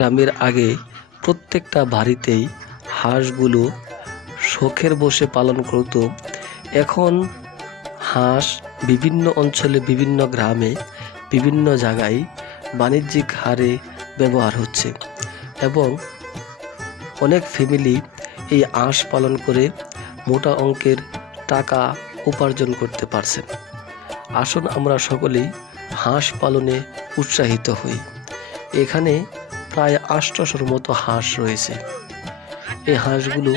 গ্রামের আগে প্রত্যেকটা বাড়িতেই হাঁসগুলো শখের বশে পালন করত। এখন হাঁস বিভিন্ন অঞ্চলে, বিভিন্ন গ্রামে, বিভিন্ন জায়গায় বাণিজ্যিক হারে ব্যবহার হচ্ছে এবং অনেক ফ্যামিলি এই হাঁস পালন করে মোটা অঙ্কের টাকা উপার্জন করতে পারছেন। আসুন আমরা সকলেই হাঁস পালনে উৎসাহিত হই। এখানে প্রায় ৮০০-র মতো হাঁস রয়েছে। এই হাঁসগুলো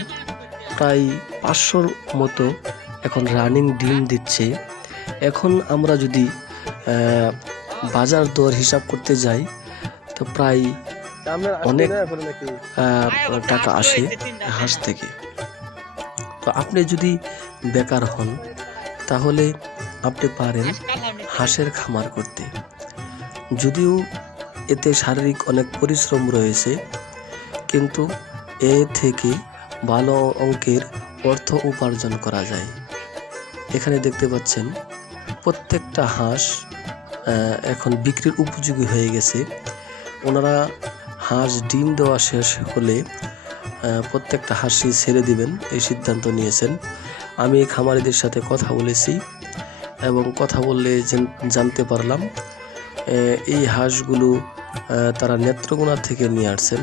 প্রায় ৫০০-র মতো এখন রানিং ডিম দিচ্ছে। এখন আমরা যদি বাজার দর হিসাব করতে যাই তো প্রায় অনেক টাকা আসে হাঁস থেকে। তো আপনি যদি বেকার হন তাহলে আপনি পারেন হাঁসের খামার করতে। যদিও এতে শারীরিক অনেক পরিশ্রম রয়েছে, কিন্তু এ থেকে ভালো অঙ্কের অর্থ উপার্জন করা যায়। এখানে দেখতে পাচ্ছেন প্রত্যেকটা হাঁস এখন বিক্রির উপযোগী হয়ে গেছে। ওনারা হাঁস ডিম দেওয়া শেষ হলে প্রত্যেকটা হাঁসই ছেড়ে দিবেন এই সিদ্ধান্ত নিয়েছেন। আমি খামারিদের সাথে কথা বলেছি এবং কথা বললে জানতে পারলাম এই হাঁসগুলো তারা নেত্রকোনা থেকে নিয়ে আসছেন।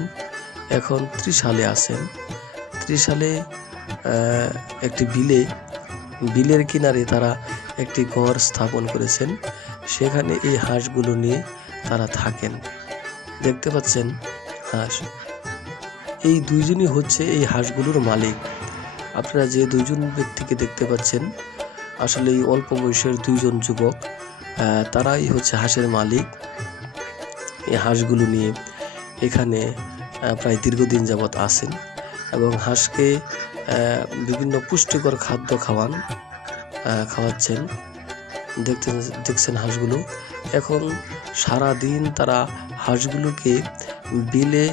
এখন ত্রিশালে আছেন। ত্রিশালে একটি বিলের কিনারে তারা একটি ঘর স্থাপন করেছেন। সেখানে এই হাঁসগুলো নিয়ে তারা থাকেন। দেখতে পাচ্ছেন হাঁস, এই দুইজনই হচ্ছে এই হাঁসগুলোর মালিক। আপনারা যে দুইজন ব্যক্তিকে দেখতে পাচ্ছেন, আসলে এই অল্প বয়সের দুইজন যুবক, তারাই হচ্ছে হাঁসের মালিক। এই হাঁসগুলো নিয়ে এখানে প্রায় দীর্ঘদিন যাবৎ আছেন এবং হাঁসকে বিভিন্ন পুষ্টিকর খাদ্য খাওয়াচ্ছেন। দেখছেন হাঁসগুলো। এখন সারা দিন তারা হাঁসগুলোকে বিলে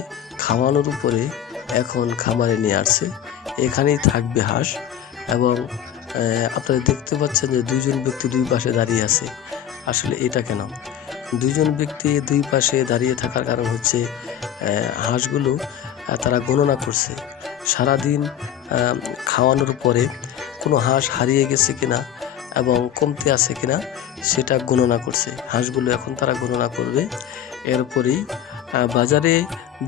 খাওয়ানোর উপরে এখন খামারে নিয়ে আসছে। এখানেই থাকবে হাঁস। এবং আপনারা দেখতে পাচ্ছেন যে দুইজন ব্যক্তি দুই পাশে দাঁড়িয়ে আছে। আসলে এটা কেন? দুইজন ব্যক্তি দুই পাশে দাঁড়িয়ে থাকার কারণ হচ্ছে হাঁসগুলো তারা গণনা করছে সারাদিন খাওয়ানোর পরে কোনো হাঁস হারিয়ে গেছে কিনা এবং কমতে আছে কিনা সেটা গণনা করছে। হাঁসগুলো এখন তারা গণনা করবে। এরপরেই বাজারে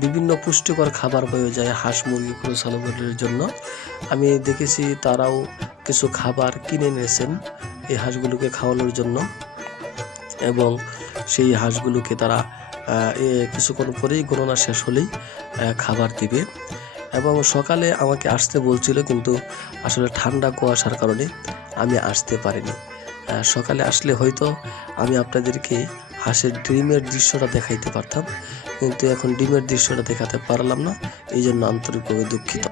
বিভিন্ন পুষ্টিকর খাবার পাওয়া যায় হাঁস মুরগি ছাগলের জন্য। আমি দেখেছি তারাও কিছু খাবার কিনে নিয়েছেন এই হাঁসগুলোকে খাওয়ানোর জন্য এবং সেই হাঁসগুলোকে তারা কিছুক্ষণ পরেই গণনা শেষ হলেই খাবার দিবে। এবং সকালে আমাকে আসতে বলছিল, কিন্তু আসলে ঠান্ডা কুয়াশার কারণে আমি আসতে পারিনি। সকালে আসলে হয়তো আমি আপনাদেরকে হাঁসের ডিমের দৃশ্যটা দেখাইতে পারতাম, কিন্তু এখন ডিমের দৃশ্যটা দেখাতে পারলাম না। এই জন্য আন্তরিকভাবে দুঃখিত।